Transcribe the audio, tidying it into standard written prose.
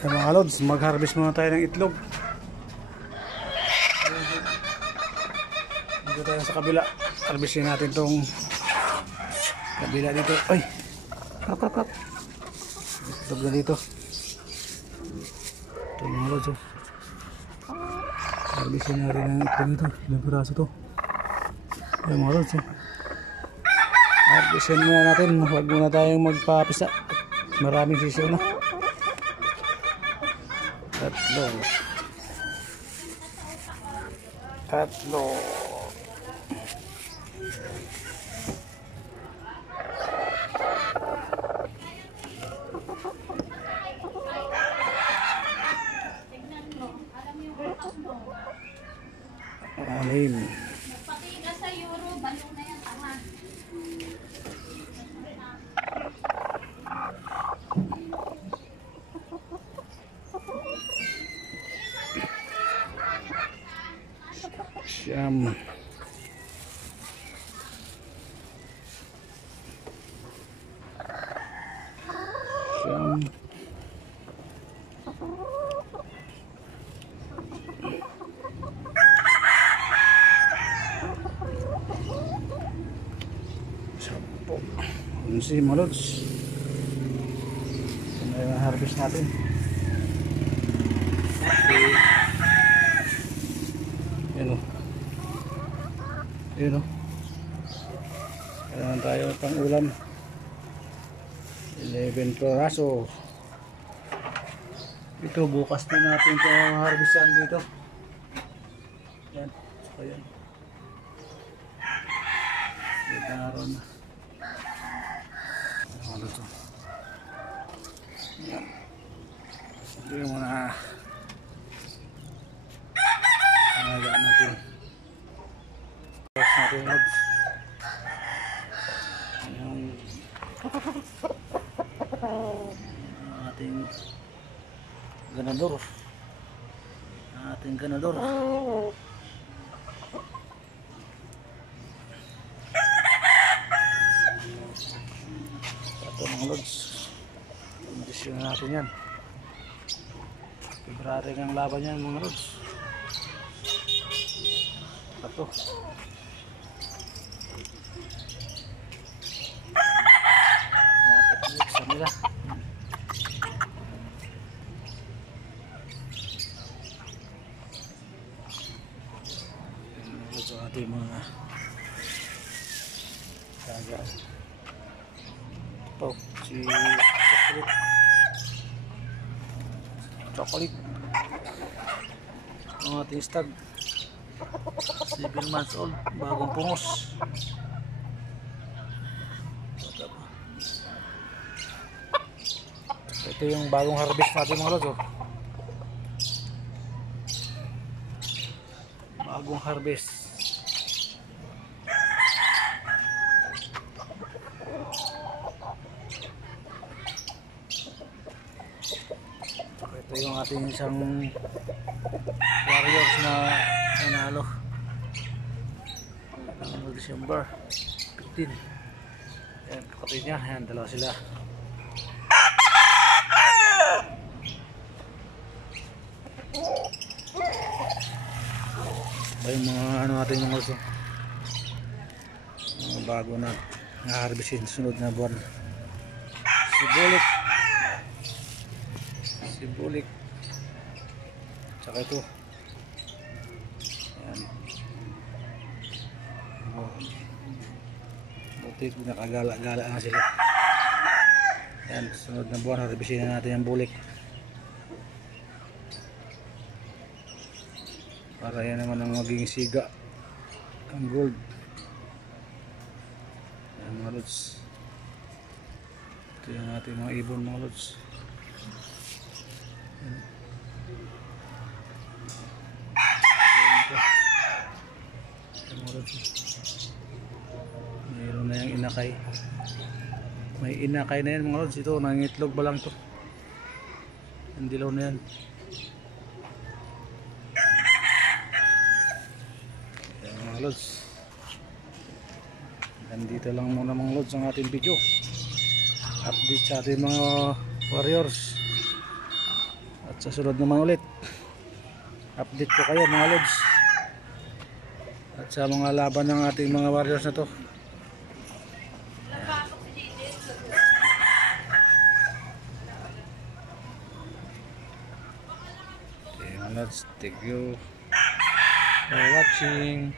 Ayan mga lods, mag-harvest muna tayo ng itlog. Dito tayo sa kabila. Harvestin natin tong kabila dito. Ay! Kap. Itlog na dito. Ito mga lods. Oh. Harvestin natin ng itlog dito. Ilang piraso to. Ayan mga lods. Oh. Harvestin muna natin. Huwag muna tayong magpapisa. Maraming sisiyo na. Tatlo. Anim. Patiga sa euro, balo na yan, tama. Siyam. Sampo. Unsi mga lods. Ito na yung harvest natin. Yan o. Yan o. Kailangan tayo pang ulam. 11 piraso. Ito bukas na natin ito harvestan dito. Yan. So yan. Ito naroon na. Ano ito? Yan. Ito yung mga alaga natin. Tapos natin lods. Yung ating ganador. Ito mga lods. Kondisyon natin yan. February ang laban yan mga lods. Ito. Napit sa nila. Ito ating mga saga. Ito si chocolate ang ating stag. 7 months old, bagong pungos. Ito yung bagong harvest natin mga lods. Bagong harvest. Ito yung ating isang warriors na nanalo ng December 15. Ayan, kapatid niya. Ayan, dalawa sila. Ito yung mga ano natin yung also mga bago na na-harvestin sunod na buwan. Sibulik tsaka ito. Ayan. Buti nakagala-gala na sila. Ayan, sunod na buwan harvestin na natin yung bulik para yan naman ang maging siga ang gold. Ayan mga lods. Ito yung ating mga ibon mga lods. Mayroon na yung inakay. May inakay na yan mga lods. Ito nangitlog ba lang to. Ang dilaw na yan. Ayan mga lods. Nandito lang muna mga lods ang ating video. Update sa ating mga warriors. At sa sunod naman ulit, update ko kayo mga lods. At sa mga laban ng ating mga warriors na to. Okay mga lods, thank you for watching.